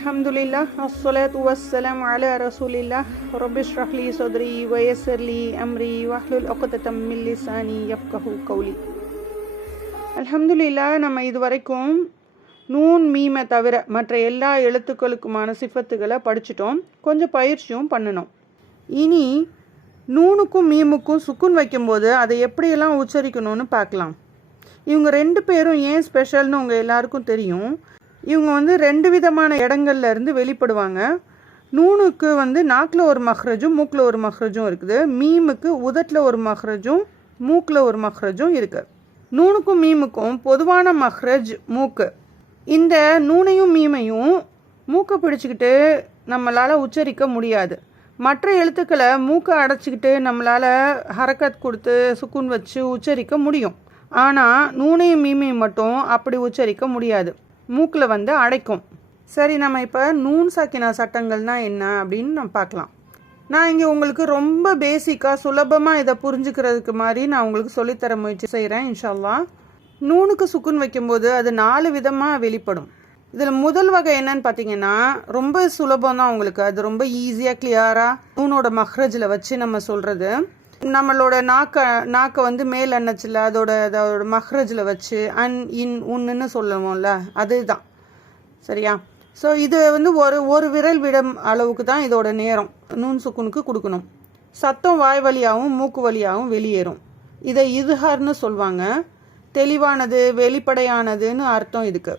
அலமதுல்லா அஸ்ஸலாத் வசலாம் அல ரசூலில்லா ரொபிஷ் ரஹ்லி சௌத்ரி வயசர்லி அம்ரி வஹ்லுல் ஒக்கத்தம் மில்லிசானி யப்கஹு கௌலி அலமதுல்லா நம்ம இதுவரைக்கும் நூன் மீமை தவிர மற்ற எல்லா எழுத்துக்களுக்குமான சிஃபத்துகளை படிச்சிட்டோம். கொஞ்சம் பயிற்சியும் பண்ணணும். இனி நூனுக்கும் மீமுக்கும் சுக்குன் வைக்கும்போது அதை எப்படியெல்லாம் உச்சரிக்கணும்னு பார்க்கலாம். இவங்க ரெண்டு பேரும் ஏன் ஸ்பெஷல்னு உங்கள் எல்லாருக்கும் தெரியும். இவங்க வந்து ரெண்டு விதமான இடங்கள்ல இருந்து வெளிப்படுவாங்க. நூனுக்கு வந்து நாக்கில் ஒரு மஹ்ரஜும் மூக்கில் ஒரு மஹ்ரஜும் இருக்குது. மீமுக்கு உதட்டில் ஒரு மஹ்ரஜும் மூக்கில் ஒரு மஹ்ரஜும் இருக்குது நூனுக்கும் மீமுக்கும் பொதுவான மஹ்ரஜ் மூக்கு. இந்த நூனையும் மீமையும் மூக்கை பிடிச்சிக்கிட்டு நம்மளால் உச்சரிக்க முடியாது. மற்ற எழுத்துக்களை மூக்கை அடைச்சிக்கிட்டு நம்மளால் ஹரக்கத் கொடுத்து சுக்குன் வச்சு உச்சரிக்க முடியும். ஆனால் நூனையும் மீமையும் மட்டும் அப்படி உச்சரிக்க முடியாது. மூக்கில் வந்து அடைக்கும். சரி நம்ம இப்போ நூன் சாக்கினா சட்டங்கள்னா என்ன அப்படின்னு நம்ம பார்க்கலாம். நான் இங்கே உங்களுக்கு ரொம்ப பேசிக்காக சுலபமாக இதை புரிஞ்சுக்கிறதுக்கு மாதிரி நான் உங்களுக்கு சொல்லித்தர முயற்சி செய்கிறேன் இன்ஷால்லா. நூனுக்கு சுக்குன் வைக்கும்போது அது நாலு விதமாக வெளிப்படும். இதில் முதல் வகை என்னன்னு பார்த்தீங்கன்னா ரொம்ப சுலபம் தான் உங்களுக்கு. அது ரொம்ப ஈஸியாக கிளியராக நூனோட மஹ்ரஜில் வச்சு நம்ம சொல்கிறது நம்மளோட நாக்கை நாக்கை வந்து மேல் அன்னச்சில் அதோட அதோட மஹ்ரஜில் வச்சு அன் இன் உன்னு சொல்லுவோம்ல அதுதான். சரியா? ஸோ இது வந்து ஒரு ஒரு விரல் விடம் அளவுக்கு தான் இதோட நேரம். நூன் சுக்குனுக்கு கொடுக்கணும். சத்தம் வாய் வழியாகவும் மூக்கு வழியாகவும் வெளியேறும். இதை இதுஹார்னு சொல்லுவாங்க தெளிவானது வெளிப்படையானதுன்னு அர்த்தம் இதுக்கு.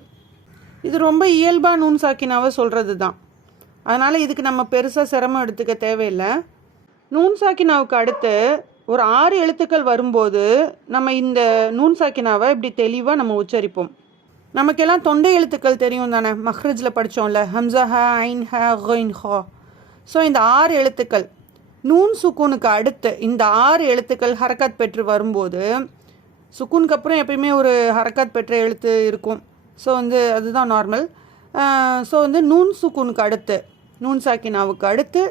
இது ரொம்ப இயல்பாக நூன் சாக்கினாவை சொல்கிறது தான் அதனால் இதுக்கு நம்ம பெருசாக சிரமம் எடுத்துக்க தேவையில்லை. நூன் சாக்கினாவுக்கு அடுத்து ஒரு ஆறு எழுத்துக்கள் வரும்போது நம்ம இந்த நூன் சாக்கினாவை இப்படி தெளிவாக நம்ம உச்சரிப்போம். நமக்கெல்லாம் தொண்டை எழுத்துக்கள் தெரியும் தானே? மஹ்ரஜில் படித்தோம்ல ஹம்சா ஹ ஐன் ஹ ஹொயின் ஹோ. ஸோ இந்த ஆறு எழுத்துக்கள். நூன் சுக்கூனுக்கு அடுத்து இந்த ஆறு எழுத்துக்கள் ஹரக்கத் பெற்று வரும்போது சுக்கூனுக்கு அப்புறம் எப்பயுமே ஒரு ஹரக்கத் பெற்ற எழுத்து இருக்கும். ஸோ வந்து அதுதான் நார்மல் ஸோ வந்து நூன் சுக்கூனுக்கு அடுத்து நூன் சாக்கினாவுக்கு அடுத்து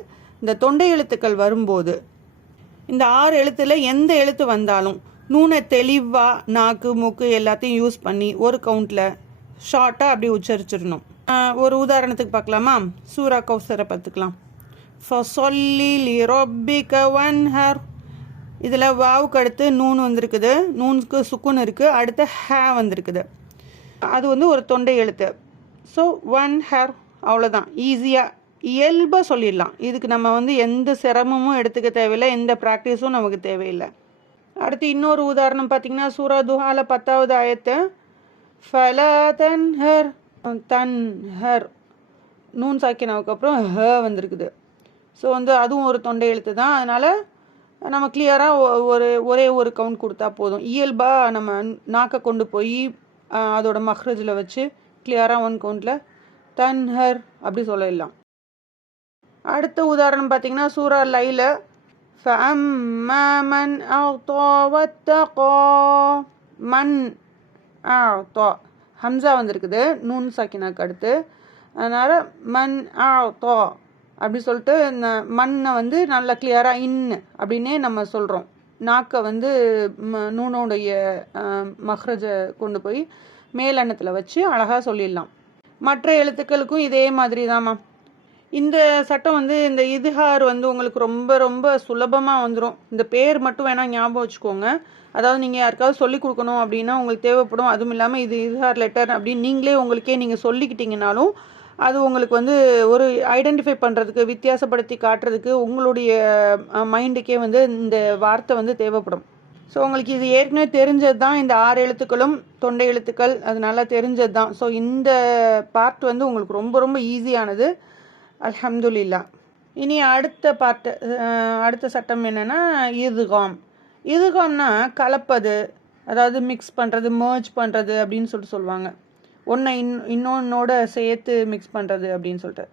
இந்த தொண்டை எழுத்துக்கள் வரும்போது இந்த ஆறு எழுத்துல எந்த எழுத்து வந்தாலும் நூனை தெளிவாக நாக்கு மூக்கு எல்லாத்தையும் யூஸ் பண்ணி ஒரு கவுண்டில் ஷார்ட்டாக அப்படி உச்சரிச்சிடணும். ஒரு உதாரணத்துக்கு பார்க்கலாமா? சூரா கௌசரை பார்த்துக்கலாம். ஃபசொல்லி லி ஒன் ஒன்ஹர் இதில் வாவுக்கு அடுத்து நூன் வந்திருக்குது. நூனுக்கு சுக்குன் இருக்குது அடுத்து ஹே வந்திருக்குது. அது வந்து ஒரு தொண்டை எழுத்து. ஸோ ஒன் ஹேர் அவ்வளோதான் ஈஸியாக இயல்பாக சொல்லிடலாம். இதுக்கு நம்ம வந்து எந்த சிரமமும் எடுத்துக்க தேவையில்லை. எந்த ப்ராக்டிஸும் நமக்கு தேவையில்லை. அடுத்து இன்னொரு உதாரணம் பார்த்தீங்கன்னா சூரா துஹால பத்தாவது ஆயத்தை ஃபல தன் ஹர் தன் ஹர் நூன் சாக்கினாவுக்கு அப்புறம் ஹ வந்திருக்குது. ஸோ வந்து அதுவும் ஒரு தொண்டை எழுத்து தான். அதனால் நம்ம கிளியராக ஒரு ஒரே ஒரு கவுண்ட் கொடுத்தா போதும். இயல்பாக நம்ம நாக்கை கொண்டு போய் அதோட மஹ்ரஜில் வச்சு கிளியராக ஒன் கவுண்டில் தன்ஹர் அப்படி சொல்லிடலாம். அடுத்த உதாரணம் பார்த்தீங்கன்னா சூரா லைல فأما من أعطى واتقى மன் ஆத்தா ஹம்சா வந்திருக்குது நூன் சாக்கினாக்கு அடுத்து அதனால் மன் ஆத்தா அப்படி சொல்லிட்டு இந்த மண்ணை வந்து நல்லா கிளியராக இன் அப்படின்னே நம்ம சொல்கிறோம் நாக்கை வந்து ம நூனோடைய மஹ்ரஜை கொண்டு போய் மேலெண்ணத்தில் வச்சு அழகாக சொல்லிடலாம் மற்ற எழுத்துக்களுக்கும் இதே மாதிரி தாம்மா இந்த சட்டம் வந்து இந்த இதுஹார் வந்து உங்களுக்கு ரொம்ப ரொம்ப சுலபமாக வந்துடும் இந்த பேர் மட்டும் வேணால் ஞாபகம் வச்சுக்கோங்க. அதாவது நீங்கள் யாருக்காவது சொல்லி கொடுக்கணும் அப்படின்னா உங்களுக்கு தேவைப்படும். அதுவும் இல்லாமல் இது இதுஹார் லெட்டர் அப்படின்னு நீங்களே உங்களுக்கே நீங்கள் சொல்லிக்கிட்டீங்கனாலும் அது உங்களுக்கு வந்து ஒரு ஐடென்டிஃபை பண்ணுறதுக்கு வித்தியாசப்படுத்தி காட்டுறதுக்கு உங்களுடைய மைண்டுக்கே வந்து இந்த வார்த்தை வந்து தேவைப்படும். ஸோ உங்களுக்கு இது ஏற்கனவே தெரிஞ்சது தான் இந்த ஆறு எழுத்துக்களும் தொண்டை எழுத்துக்கள் அது நல்லா தெரிஞ்சது தான் ஸோ இந்த பார்ட் வந்து உங்களுக்கு ரொம்ப ரொம்ப ஈஸியானது அல்ஹம்துலில்லா இனி அடுத்த பார்ட்டு அடுத்த சட்டம் என்னென்னா இதுகாம் இதுகாம்னா கலப்பது அதாவது மிக்ஸ் பண்ணுறது மர்ஜ் பண்ணுறது அப்படின்னு சொல்லிட்டு சொல்லுவாங்க. ஒன்றை இன் இன்னொன்னோட சேர்த்து மிக்ஸ் பண்ணுறது அப்படின்னு சொல்லிட்டு.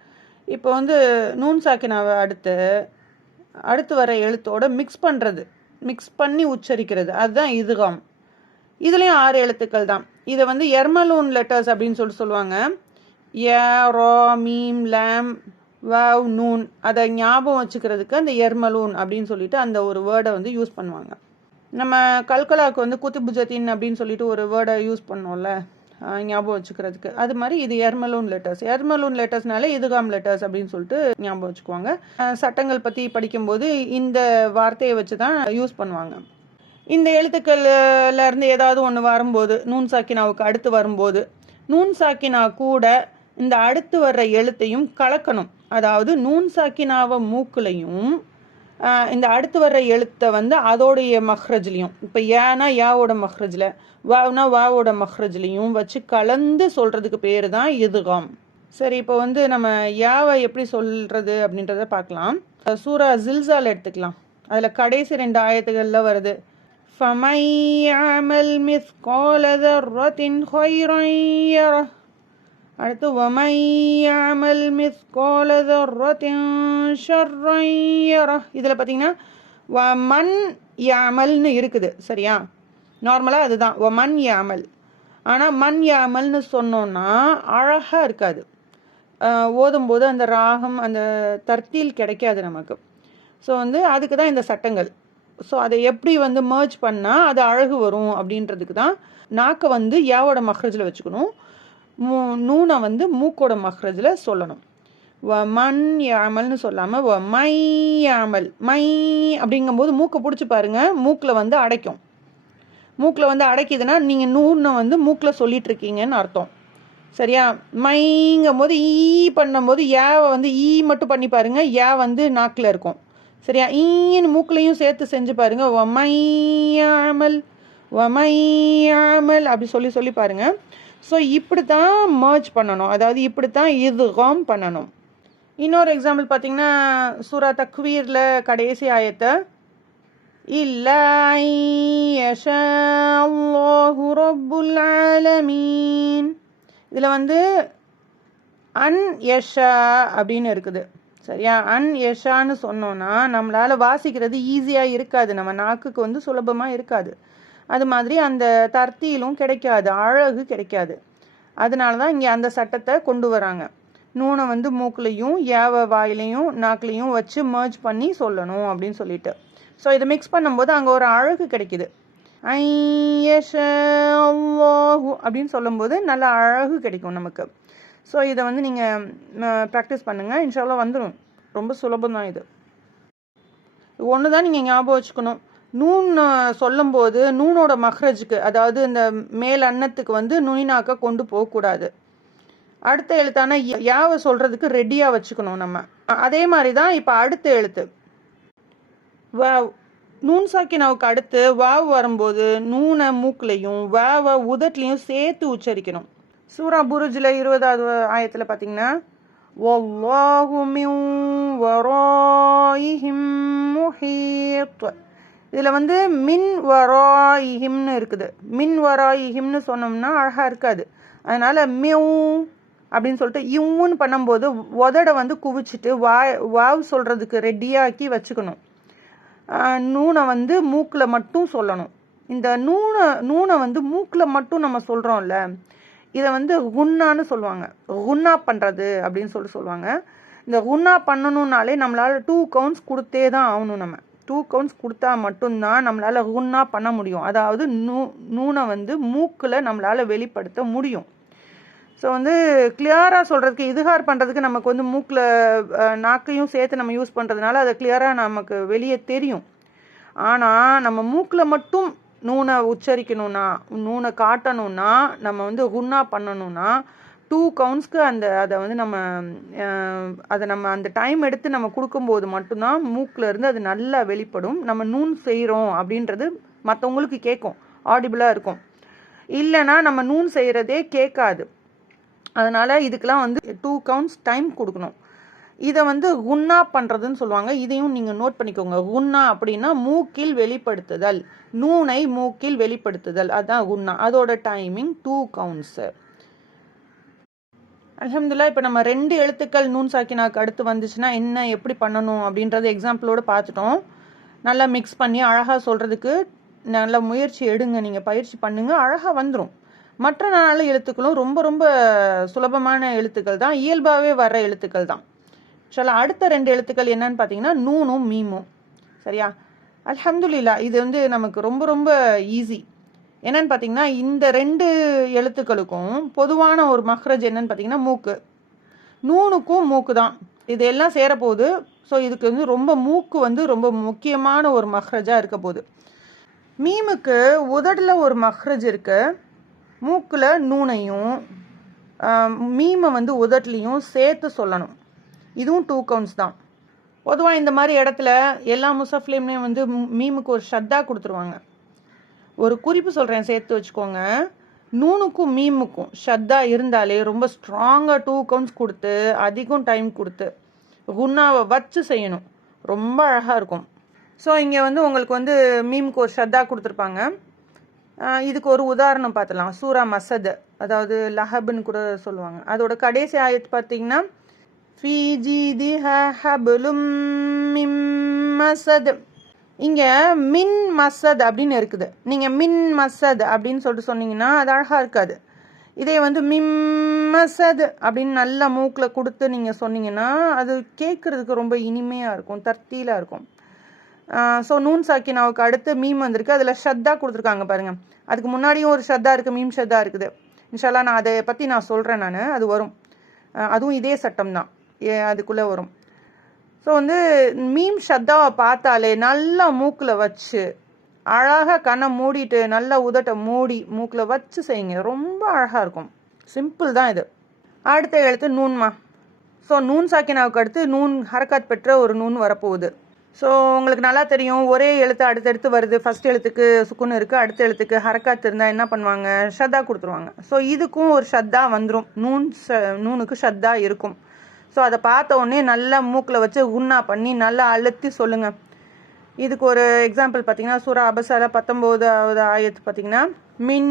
இப்போ வந்து நூன் சாக்கினாவை அடுத்து அடுத்து வர எழுத்தோட மிக்ஸ் பண்ணுறது மிக்ஸ் பண்ணி உச்சரிக்கிறது. அதுதான் இதுகாம் இதுலேயும் ஆறு எழுத்துக்கள் தான். இதை வந்து எர்மலூன் லெட்டர்ஸ் அப்படின்னு சொல்லிட்டு சொல்லுவாங்க. ஏ ரோ மீம் லேம் வாவ் நூன். அதை ஞாபகம் வச்சுக்கிறதுக்கு அந்த எர்மலூன் அப்படின்னு சொல்லிட்டு அந்த ஒரு வேர்டை வந்து யூஸ் பண்ணுவாங்க. நம்ம கல்கலாவுக்கு வந்து குத்துபுஜத்தின் அப்படின்னு சொல்லிட்டு ஒரு வேர்டை யூஸ் பண்ணோம்ல ஞாபகம் வச்சுக்கிறதுக்கு. அது மாதிரி இது எர்மலூன் லெட்டர்ஸ். எர்மலூன் லெட்டர்ஸ்னால இதுகாம் லெட்டர்ஸ் அப்படின்னு சொல்லிட்டு ஞாபகம் வச்சுக்குவாங்க. சட்டங்கள் பற்றி படிக்கும்போது இந்த வார்த்தையை வச்சு தான் யூஸ் பண்ணுவாங்க. இந்த எழுத்துக்கள்ல இருந்து ஏதாவது ஒன்று வரும்போது நூன் சாக்கினாவுக்கு அடுத்து வரும்போது நூன் சாக்கினா கூட இந்த அடுத்து வர்ற எழுத்தையும் கலக்கணும். அதாவது நூன் சாக்கினாவை மூக்குலையும் ஆஹ் இந்த அடுத்து வர்ற எழுத்தை வந்து அதோடைய மஹ்ரஜ்லையும் இப்போ ஏனா யாவோட மஹ்ரஜில் வாவ்னா வாவோட மஹ்ரஜ்லையும் வச்சு கலந்து சொல்கிறதுக்கு பேர் தான் இதுகாம் சரி இப்போ வந்து நம்ம யாவை எப்படி சொல்கிறது அப்படின்றத பார்க்கலாம் சூரா ஜில்சால் எடுத்துக்கலாம் அதில் கடைசி ரெண்டு ஆயத்துகளில் வருது فَمَن يَعْمَلْ مِثْقَالَ ذَرَّةٍ خَيْرًا يَرَهُ அடுத்து வமையாமல் மிஸ் கோலதொர்ரொத்தையரோ இதில் பார்த்தீங்கன்னா வமன் யாமல்னு இருக்குது சரியா? நார்மலாக அதுதான் ஒமன் யாமல் ஆனால் மண் யாமல்னு சொன்னோன்னா அழகாக இருக்காது. ஓதும்போது அந்த ராகம் அந்த தர்த்தியில் கிடைக்காது நமக்கு. ஸோ வந்து அதுக்கு தான் இந்த சட்டங்கள். ஸோ அதை எப்படி வந்து மர்ஜ் பண்ணால் அது அழகு வரும் அப்படின்றதுக்கு தான் நாக்கை வந்து யாவோட மஹ்ரஜில் வச்சுக்கணும். மூ நூனை வந்து மூக்கோட மஹ்ரஜில் சொல்லணும். வ மண் யாமல்னு சொல்லாமல் வ மை யாமல் மை அப்படிங்கும்போது மூக்கை பிடிச்சி பாருங்க மூக்கில் வந்து அடைக்கும். மூக்கில் வந்து அடைக்குதுன்னா நீங்கள் நூனை வந்து மூக்கில் சொல்லிட்டு இருக்கீங்கன்னு அர்த்தம். சரியா? மைங்கும் போது ஈ பண்ணும்போது ஏவை வந்து ஈ மட்டும் பண்ணி பாருங்க ஏ வந்து நாக்கில் இருக்கும். சரியா? ஈன்னு மூக்கிலையும் சேர்த்து செஞ்சு பாருங்க ஒமையாமல் ஒமையாமல் அப்படி சொல்லி சொல்லி பாருங்கள் ஸோ இப்படி தான் மர்ஜ் பண்ணணும் அதாவது இப்படி தான் இதுகாம் பண்ணணும் இன்னொரு எக்ஸாம்பிள் பார்த்தீங்கன்னா சூரா தக்வீரில் கடைசி ஆயத்தை إلا أن يشاء الله رب العالمين இதில் வந்து அன் யஷா அப்படின்னு இருக்குது சரியா அன் யஷான்னு சொன்னோன்னா நம்மளால் வாசிக்கிறது ஈஸியாக இருக்காது நம்ம நாக்குக்கு வந்து சுலபமாக இருக்காது அது மாதிரி அந்த தர்த்தியிலும் கிடைக்காது அழகு கிடைக்காது. அதனால தான் இங்கே அந்த சட்டத்தை கொண்டு வராங்க. நூனை வந்து மூக்குலையும் ஏவ வாயிலையும் நாக்குலையும் வச்சு மர்ஜ் பண்ணி சொல்லணும் அப்படின்னு சொல்லிட்டு. ஸோ இதை மிக்ஸ் பண்ணும்போது அங்கே ஒரு அழகு கிடைக்குது. ஐயஷல்லாஹு அப்படின்னு சொல்லும்போது நல்ல அழகு கிடைக்கும் நமக்கு. ஸோ இதை வந்து நீங்கள் ப்ராக்டிஸ் பண்ணுங்கள் இன்ஷால்லாம் வந்துடும் ரொம்ப சுலபம் தான் இது. ஒன்று தான் நீங்கள் ஞாபகம் வச்சுக்கணும். நூன் சொல்லும்போது நூனோட மஹ்ரஜுக்கு அதாவது இந்த மேல் அன்னத்துக்கு வந்து நுனினாக்க கொண்டு போகக்கூடாது. அடுத்த எழுத்தான யாவை சொல்கிறதுக்கு ரெடியாக வச்சுக்கணும் நம்ம. அதே மாதிரி தான் இப்போ அடுத்த எழுத்து. வ நூன் சாக்கினாவுக்கு அடுத்து வாவ் வரும்போது நூனை மூக்குலையும் வாவை உதட்லையும் சேர்த்து உச்சரிக்கணும். சூரா புருஜில் இருபதாவது ஆயத்தில் பார்த்தீங்கன்னா ஒவ்வாகுமியும் வராயிஹிம் முஹீத். இதில் வந்து மின் வராயிஹிம்னு இருக்குது. மின் வராயிஹிம்னு சொன்னோம்னா அழகாக இருக்காது. அதனால் மியூ அப்படின்னு சொல்லிட்டு இவ்வுன்னு பண்ணும்போது உதட வந்து குவிச்சிட்டு வா வாவ் சொல்கிறதுக்கு ரெடியாக்கி வச்சுக்கணும். நூனை வந்து மூக்கில் மட்டும் சொல்லணும். இந்த நூனை நூனை வந்து மூக்கில் மட்டும் நம்ம சொல்கிறோம்ல இதை வந்து குன்னான்னு சொல்லுவாங்க. குன்னா பண்ணுறது அப்படின்னு சொல்லி சொல்லுவாங்க. இந்த குன்னா பண்ணணுன்னாலே நம்மளால் டூ கவுண்ட்ஸ் கொடுத்தே தான் ஆகணும் நம்ம. டூ கவுண்ட்ஸ் கொடுத்தா மட்டும்தான் நம்மளால் குன்னா பண்ண முடியும். அதாவது நூ நூனை வந்து மூக்கில் நம்மளால் வெளிப்படுத்த முடியும். ஸோ வந்து கிளியராக சொல்கிறதுக்கு இதுகார் பண்ணுறதுக்கு நமக்கு வந்து மூக்கில் நாக்கையும் சேர்த்து நம்ம யூஸ் பண்ணுறதுனால அது கிளியராக நமக்கு வெளியே தெரியும். ஆனால் நம்ம மூக்கில் மட்டும் நூனை உச்சரிக்கணும்னா நூனை காட்டணும்னா நம்ம வந்து ஹுன்னா பண்ணணும்னா டூ கவுண்ட்ஸ்க்கு அந்த அதை வந்து நம்ம அதை நம்ம அந்த டைம் எடுத்து நம்ம கொடுக்கும்போது மட்டும்தான் மூக்கில் இருந்து அது நல்லா வெளிப்படும். நம்ம நூன் செய்கிறோம் அப்படின்றது மற்றவங்களுக்கு கேட்கும். ஆடிபிளாக இருக்கும். இல்லைன்னா நம்ம நூன் செய்கிறதே கேட்காது. அதனால் இதுக்கெலாம் வந்து டூ கவுண்ட்ஸ் டைம் கொடுக்கணும். இதை வந்து குன்னா பண்ணுறதுன்னு சொல்லுவாங்க. இதையும் நீங்கள் நோட் பண்ணிக்கோங்க. குன்னா அப்படின்னா மூக்கில் வெளிப்படுத்துதல். நூனை மூக்கில் வெளிப்படுத்துதல். அதான் குன்னா. அதோட டைமிங் டூ கவுண்ட்ஸு அலமதுல்லா இப்போ நம்ம ரெண்டு எழுத்துக்கள் நூன் சாக்கினாக்கு அடுத்து வந்துச்சுன்னா என்ன எப்படி பண்ணணும் அப்படின்றத எக்ஸாம்பிளோடு பார்த்துட்டோம். நல்லா மிக்ஸ் பண்ணி அழகாக சொல்கிறதுக்கு நல்ல முயற்சி எடுங்க. நீங்கள் பயிற்சி பண்ணுங்க அழகாக வந்துடும் மற்ற நாலு எழுத்துக்களும் ரொம்ப ரொம்ப சுலபமான எழுத்துக்கள் தான். இயல்பாகவே வர்ற எழுத்துக்கள் தான். சில அடுத்த ரெண்டு எழுத்துக்கள் என்னன்னு பார்த்தீங்கன்னா நூனும் மீமும். சரியா? அலமதுல்லா இது வந்து நமக்கு ரொம்ப ரொம்ப ஈஸி என்னன்னு பார்த்தீங்கன்னா இந்த ரெண்டு எழுத்துக்களுக்கும் பொதுவான ஒரு மஹ்ரஜ் என்னன்னு பார்த்தீங்கன்னா மூக்கு. நூனுக்கும் மூக்கு தான். இது எல்லாம் சேரப்போகுது. ஸோ இதுக்கு வந்து ரொம்ப மூக்கு வந்து ரொம்ப முக்கியமான ஒரு மஹ்ரஜாக இருக்க போகுது. மீமுக்கு உதடில் ஒரு மஹ்ரஜ் இருக்கு. மூக்கில் நூனையும் மீமை வந்து உதட்லையும் சேர்த்து சொல்லணும். இதுவும் டூ கவுண்ட்ஸ் தான். பொதுவாக இந்த மாதிரி இடத்துல எல்லா முசஃப்லேயுமே வந்து மீமுக்கு ஒரு ஷத்தா கொடுத்துருவாங்க. ஒரு குறிப்பு சொல்கிறேன் சேர்த்து வச்சுக்கோங்க. நூனுக்கும் மீமுக்கும் ஷத்தா இருந்தாலே ரொம்ப ஸ்ட்ராங்காக டூ கவுண்ட்ஸ் கொடுத்து அதிகம் டைம் கொடுத்து குன்னாவை வச்சு செய்யணும். ரொம்ப அழகாக இருக்கும். ஸோ இங்கே வந்து உங்களுக்கு வந்து மீமுக்கு ஒரு ஷத்தா கொடுத்துருப்பாங்க. இதுக்கு ஒரு உதாரணம் பார்த்தலாம் சூரா மசத் அதாவது லஹபுன்னு கூட சொல்லுவாங்க. அதோட கடைசி ஆயத்து பார்த்தீங்கன்னா ஃபீஜி தி ஹபுலும் மிம் மசத். இங்கே மின் மசத் அப்படின்னு இருக்குது. நீங்கள் மின் மசத் அப்படின்னு சொல்லிட்டு சொன்னீங்கன்னா அது அழகாக இருக்காது. இதே வந்து மிம் மசத் அப்படின்னு நல்லா மூக்கில் கொடுத்து நீங்கள் சொன்னீங்கன்னா அது கேட்குறதுக்கு ரொம்ப இனிமையாக இருக்கும் தர்த்தியிலாக இருக்கும். ஸோ நூன் சாக்கினாவுக்கு அடுத்து மீம் வந்திருக்கு. அதில் ஷத்தா கொடுத்துருக்காங்க பாருங்கள் அதுக்கு முன்னாடியும் ஒரு ஷத்தா இருக்குது மீம் ஷத்தா இருக்குது. இன்ஷால்லா நான் அதை பற்றி நான் சொல்கிறேன் நான். அது வரும். அதுவும் இதே சட்டம் தான். அதுக்குள்ளே வரும். ஸோ வந்து மீம் ஷத்தாவை பார்த்தாலே நல்லா மூக்கில் வச்சு அழகாக கண்ணை மூடிட்டு நல்லா உதட்டை மூடி மூக்கில் வச்சு செய்யுங்க. ரொம்ப அழகாக இருக்கும். சிம்பிள் தான் இது. அடுத்த எழுத்து நூன்மா. ஸோ நூன் சாக்கினாவுக்கு அடுத்து நூன் ஹரக்காத் பெற்ற ஒரு நூன் வரப்போகுது. ஸோ உங்களுக்கு நல்லா தெரியும் ஒரே எழுத்து அடுத்தடுத்து வருது. ஃபர்ஸ்ட் எழுத்துக்கு சுக்குன்னு இருக்குது அடுத்த எழுத்துக்கு ஹரக்காத் இருந்தால் என்ன பண்ணுவாங்க? ஷத்தா கொடுத்துருவாங்க. ஸோ இதுக்கும் ஒரு ஷத்தா வந்துடும் நூன் ச நூனுக்கு ஷத்தா இருக்கும். ஸோ அதை பார்த்த உடனே நல்லா மூக்கில் வச்சு உண்ணா பண்ணி நல்லா அழுத்தி சொல்லுங்கள் இதுக்கு ஒரு எக்ஸாம்பிள் பார்த்தீங்கன்னா சூரா அபசால பத்தொம்போதாவது ஆயத்து பார்த்தீங்கன்னா மின்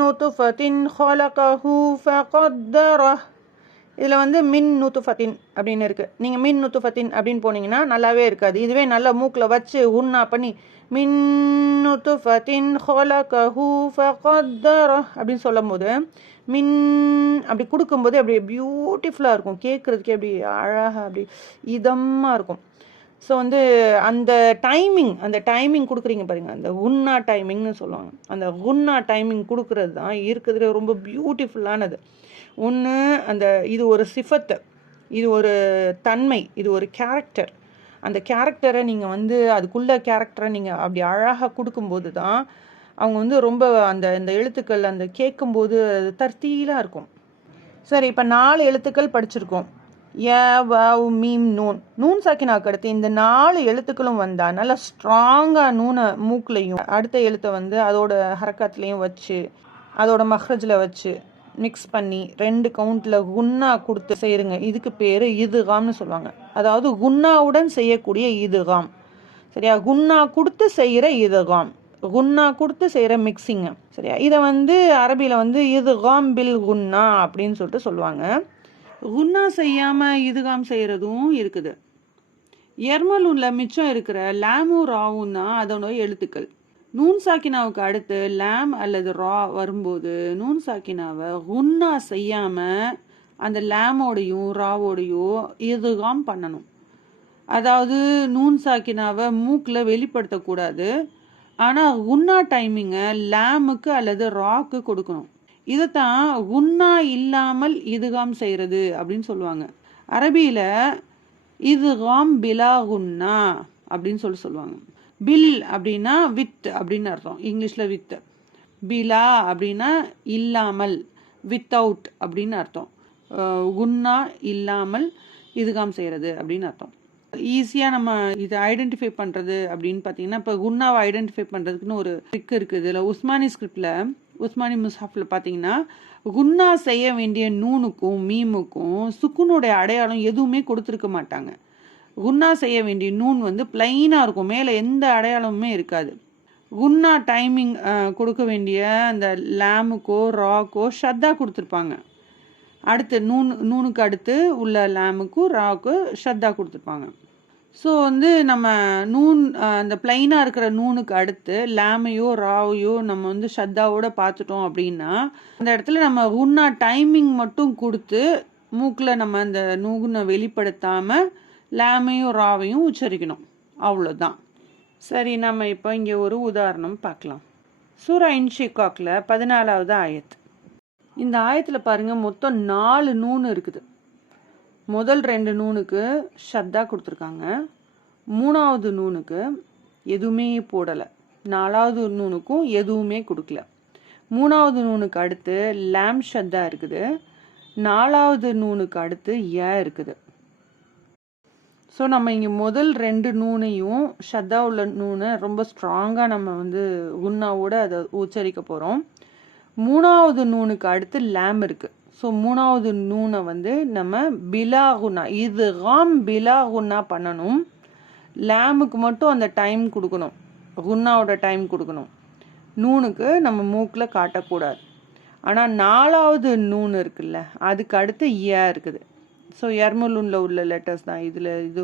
நுத்துஃபத்தின் ஹலகஹு ஃபகத்தரஹ். இதில் வந்து மின் நுத்துஃபத்தின் அப்படின்னு இருக்குது நீங்கள் மின் நுத்துஃபத்தின் அப்படின்னு போனீங்கன்னா நல்லாவே இருக்காது. இதுவே நல்லா மூக்கில் வச்சு உண்ணா பண்ணி மின் நுத்துஃபத்தின் ஹலகஹு ஃபகத்தரஹ் அப்படின்னு சொல்லும்போது மின் அப்படி கொடுக்கும்போது அப்படி பியூட்டிஃபுல்லாக இருக்கும். கேட்குறதுக்கே அப்படி அழகாக அப்படி இதமாக இருக்கும். ஸோ வந்து அந்த டைமிங் அந்த டைமிங் கொடுக்குறீங்க பாருங்கள் அந்த உன்னா டைமிங்னு சொல்லுவாங்க. அந்த உன்னா டைமிங் கொடுக்குறது தான் இருக்கிறதுல ரொம்ப பியூட்டிஃபுல்லானது ஒன்று அந்த இது ஒரு சிஃபத்து இது ஒரு தன்மை இது ஒரு கேரக்டர் அந்த கேரக்டரை நீங்கள் வந்து அதுக்குள்ள கேரக்டரை நீங்கள் அப்படி அழகாக கொடுக்கும்போது தான் அவங்க வந்து ரொம்ப அந்த இந்த எழுத்துக்கள் அந்த கேட்கும்போது அது தர்த்தீலாக இருக்கும். சரி இப்போ நாலு எழுத்துக்கள் படிச்சிருக்கோம். ய வவ் மீம் நூன். நூன் சாக்கினாக்கு அடுத்து இந்த நாலு எழுத்துக்களும் வந்தா நல்லா ஸ்ட்ராங்காக நூனை மூக்குலையும் அடுத்த எழுத்தை வந்து அதோட ஹரக்கத்துலேயும் வச்சு அதோட மஹ்ரஜில் வச்சு மிக்ஸ் பண்ணி ரெண்டு கவுண்டில் குன்னா கொடுத்து செய்யுங்க. இதுக்கு பேர் இதுகாம்னு சொல்லுவாங்க. அதாவது குன்னாவுடன் செய்யக்கூடிய இதுகாம். சரியா? குன்னா கொடுத்து செய்கிற இதுகாம். குன்னா கொடுத்து செய்கிற மிக்சிங்கு சரியா? இதை வந்து அரபியில் வந்து இதுகாம் பில் குன்னா அப்படின்னு சொல்லிட்டு சொல்லுவாங்க. குன்னா செய்யாமல் இதுகாம் செய்கிறதும் இருக்குது. எர்மலூனில் மிச்சம் இருக்கிற லேமு ராவும் தான் அதோட எழுத்துக்கள். நூன் சாக்கினாவுக்கு அடுத்து லேம் அல்லது ரா வரும்போது நூன் சாக்கினாவை குன்னா செய்யாமல் அந்த லேமோடையும் ராவோடையும் இதுகாம் பண்ணணும். அதாவது நூன் சாக்கினாவை மூக்கில் வெளிப்படுத்தக்கூடாது. ஆனால் உன்னா டைமிங்கை லேமுக்கு அல்லது ராக்கு கொடுக்கணும். இதைத்தான் உன்னா இல்லாமல் இதுகாம் செய்கிறது அப்படின்னு சொல்லுவாங்க. அரபியில் இதுகாம் பிலா உண்ணா அப்படின்னு சொல்லி சொல்லுவாங்க. பில் அப்படின்னா வித் அப்படின்னு அர்த்தம். இங்கிலீஷில் வித் பிலா அப்படின்னா இல்லாமல் வித்தவுட் அப்படின்னு அர்த்தம். உண்ணா இல்லாமல் இதுகாம் செய்கிறது அப்படின்னு அர்த்தம். ஈஸியாக நம்ம இதை ஐடென்டிஃபை பண்ணுறது அப்படின்னு பார்த்தீங்கன்னா இப்போ குன்னாவை ஐடென்டிஃபை பண்ணுறதுக்குன்னு ஒரு ட்ரிக் இருக்குது. இதில் உஸ்மானி ஸ்கிரிப்டில் உஸ்மானி முசாஃபில் பார்த்தீங்கன்னா குன்னா செய்ய வேண்டிய நூனுக்கும் மீமுக்கும் சுக்குனுடைய அடையாளம் எதுவுமே கொடுத்துருக்க மாட்டாங்க. குன்னா செய்ய வேண்டிய நூன் வந்து பிளைனாக இருக்கும். மேலே எந்த அடையாளமுமே இருக்காது. குன்னா டைமிங் கொடுக்க வேண்டிய அந்த லேமுக்கோ ராக்கோ ஷத்தா கொடுத்துருப்பாங்க. அடுத்து நூன் நூனுக்கு அடுத்து உள்ள லேமுக்கும் ராக்கு ஷத்தா கொடுத்துருப்பாங்க. ஸோ வந்து நம்ம நூன் அந்த பிளைனாக இருக்கிற நூனுக்கு அடுத்து லேமையோ ராவையோ நம்ம வந்து ஷத்தாவோட பார்த்துட்டோம் அப்படின்னா அந்த இடத்துல நம்ம உன்னா டைமிங் மட்டும் கொடுத்து மூக்கில் நம்ம அந்த நூகுனை வெளிப்படுத்தாமல் லேமையும் ராவையும் உச்சரிக்கணும். அவ்வளோதான் சரி நம்ம இப்போ இங்கே ஒரு உதாரணம் பார்க்கலாம். சூரா இன்ஷிகாக்கில் பதினாலாவது ஆயத். இந்த ஆயத்தில் பாருங்கள் மொத்தம் நாலு நூன் இருக்குது. முதல் ரெண்டு நூனுக்கு ஷத்தா கொடுத்துருக்காங்க. மூணாவது நூனுக்கு எதுவுமே போடலை. நாலாவது நூனுக்கும் எதுவுமே கொடுக்கல. மூணாவது நூனுக்கு அடுத்து லேம் ஷத்தா இருக்குது. நாலாவது நூனுக்கு அடுத்து ஏ இருக்குது. ஸோ நம்ம இங்கே முதல் ரெண்டு நூனையும் ஷத்தா உள்ள நூனை ரொம்ப ஸ்ட்ராங்காக நம்ம வந்து உண்ணாவோட அதை உச்சரிக்க போகிறோம் மூணாவது நூனுக்கு அடுத்து லேம் இருக்குது ஸோ மூணாவது நூனை வந்து நம்ம பிலாகுனா இது காம் பிலாகுனா பண்ணணும். லேமுக்கு மட்டும் அந்த டைம் கொடுக்கணும். குன்னாவோட டைம் கொடுக்கணும். நூனுக்கு நம்ம மூக்கில் காட்டக்கூடாது. ஆனால் நாலாவது நூன் இருக்குல்ல அதுக்கு அடுத்து ஏ இருக்குது. ஸோ எர்மலூனில் உள்ள லெட்டர்ஸ் தான் இதில் இது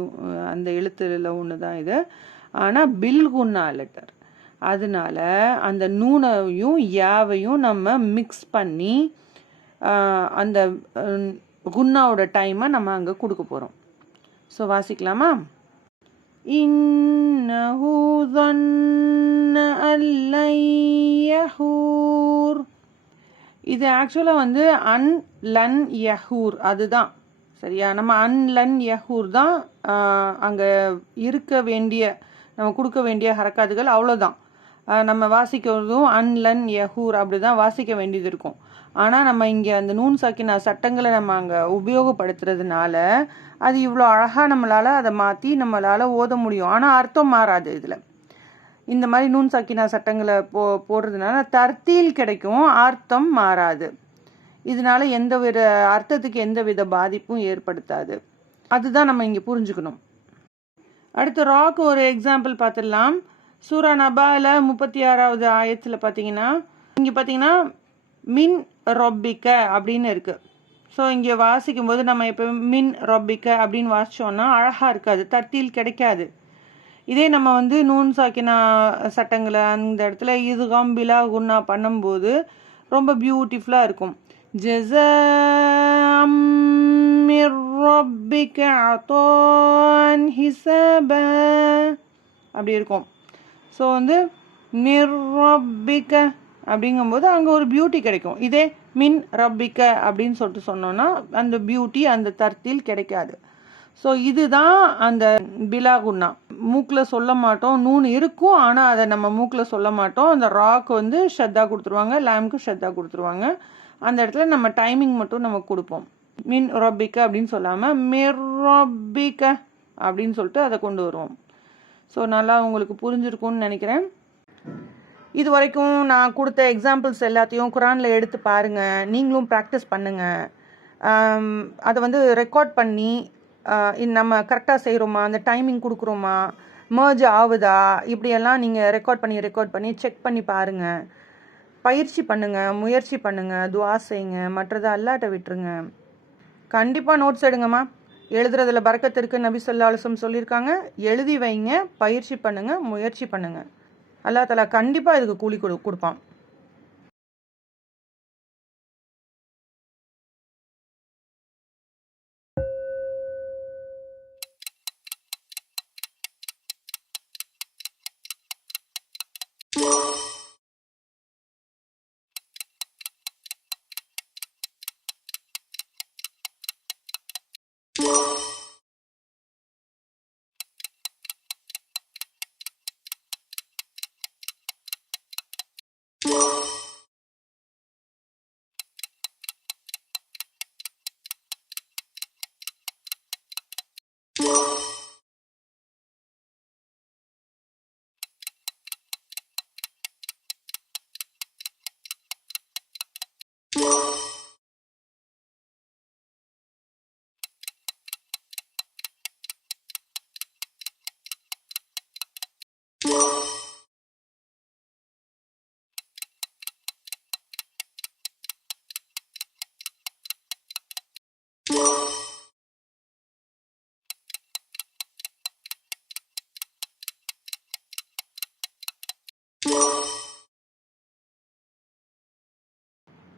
அந்த எழுத்துல ஒன்று தான் இது. ஆனால் பில்குன்னா லெட்டர் அதனால அந்த நூனையும் யாவையும் நம்ம மிக்ஸ் பண்ணி அந்த குன்னாவோட டைமை நம்ம அங்கே கொடுக்க போகிறோம் ஸோ வாசிக்கலாமா إنه ظن أن لن يحور இது ஆக்சுவலாக வந்து அன் லன் யஹூர் அதுதான் சரியா நம்ம அன் லன் யஹூர் தான் அங்கே இருக்க வேண்டிய நம்ம கொடுக்க வேண்டிய ஹரக்காதுகள் அவ்வளோதான் நம்ம வாசிக்கிறதும் அன் லன் யஹூர் அப்படி தான் வாசிக்க வேண்டியது இருக்கும் ஆனால் நம்ம இங்கே அந்த நூன் சாக்கின சட்டங்களை நம்ம அங்கே உபயோகப்படுத்துறதுனால அது இவ்வளோ அழகாக நம்மளால் அதை மாற்றி நம்மளால் ஓத முடியும். ஆனால் அர்த்தம் மாறாது இதில். இந்த மாதிரி நூன் சாக்கினா சட்டங்களை போ போடுறதுனால தர்த்தியில் கிடைக்கும் அர்த்தம் மாறாது. இதனால எந்த வித அர்த்தத்துக்கு எந்த வித பாதிப்பும் ஏற்படுத்தாது. அதுதான் நம்ம இங்கே புரிஞ்சுக்கணும். அடுத்து ராக் ஒரு எக்ஸாம்பிள் பார்த்துடலாம். சூரா நபால முப்பத்தி ஆறாவது ஆயத்தில் பார்த்தீங்கன்னா இங்கே பார்த்தீங்கன்னா மின் ரொப்பிக்க அப்படின்னு இருக்குது ஸோ இங்கே வாசிக்கும் போது நம்ம எப்போ மின் ரொப்பிக்க அப்படின்னு வாசித்தோன்னா அழகாக இருக்காது தர்த்தீல் கிடைக்காது. இதே நம்ம வந்து நூன் சாக்கினா சட்டங்களை அந்த இடத்துல இது பிலா குன்னா பண்ணும்போது ரொம்ப பியூட்டிஃபுல்லாக இருக்கும். ஜெச அப்படி இருக்கும். ஸோ வந்து நிர்ரப்பிக்க அப்படிங்கும்போது அங்கே ஒரு பியூட்டி கிடைக்கும். இதே மின் ரப்பிக்க அப்படின்னு சொல்லிட்டு சொன்னோன்னா அந்த பியூட்டி அந்த தர்த்தில் கிடைக்காது. ஸோ இதுதான் அந்த பிலாகுன்னா மூக்கில் சொல்ல மாட்டோம் நூன் இருக்கும் ஆனால் அதை நம்ம மூக்கில் சொல்ல மாட்டோம். அந்த ராக் வந்து ஷத்தா கொடுத்துருவாங்க லேம்க்கு ஷத்தா கொடுத்துருவாங்க. அந்த இடத்துல நம்ம டைமிங் மட்டும் நம்ம கொடுப்போம். மின் ரொபிக்க அப்படின்னு சொல்லாமல் மெரொபிக்க அப்படின்னு சொல்லிட்டு அதை கொண்டு வருவோம். ஸோ நல்லா உங்களுக்கு புரிஞ்சிருக்கும்னு நினைக்கிறேன். இது வரைக்கும் நான் கொடுத்த எக்ஸாம்பிள்ஸ் எல்லாத்தையும் குரானில் எடுத்து பாருங்கள் நீங்களும் ப்ராக்டிஸ் பண்ணுங்கள் அதை வந்து ரெக்கார்ட் பண்ணி நம்ம கரெக்டாக செய்கிறோமா அந்த டைமிங் கொடுக்குறோமா? மர்ஜ் ஆகுதா? இப்படியெல்லாம் நீங்கள் ரெக்கார்ட் பண்ணி ரெக்கார்ட் பண்ணி செக் பண்ணி பாருங்கள் பயிற்சி பண்ணுங்கள் முயற்சி பண்ணுங்கள் துவா செய்யுங்க மற்றதை அல்லாட்ட விட்டுருங்க. கண்டிப்பாக நோட்ஸ் எடுங்கம்மா. எழுதுறதுல பறக்கத்திற்கு நபி சொல்லா அலுவலம் சொல்லியிருக்காங்க. எழுதி வைங்க பயிற்சி பண்ணுங்கள் முயற்சி பண்ணுங்கள் அல்லா தலா கண்டிப்பாக இதுக்கு கூலி கொடு கொடுப்பான்.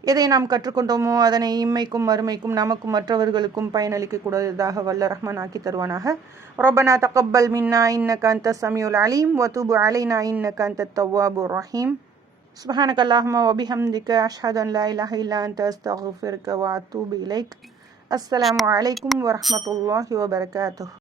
எதை நாம் கற்றுக்கொண்டோமோ அதனை இம்மைக்கும் மறுமைக்கும் நமக்கும் மற்றவர்களுக்கும் பயனளிக்கக்கூடியதாக வல்ல ரஹ்மான் ஆக்கி தருவானாக ரொபனா தகப்பல் மின்னா இன்ன கந்த சமியுல் அலீம் வத்துபு அலைனா இன்ன கந்த தவாபு ரஹீம் سبحانك اللهم وبحمدك أشهد أن لا إله إلا أنت أستغفرك وأتوب إليك السلام عليكم ورحمة الله وبركاته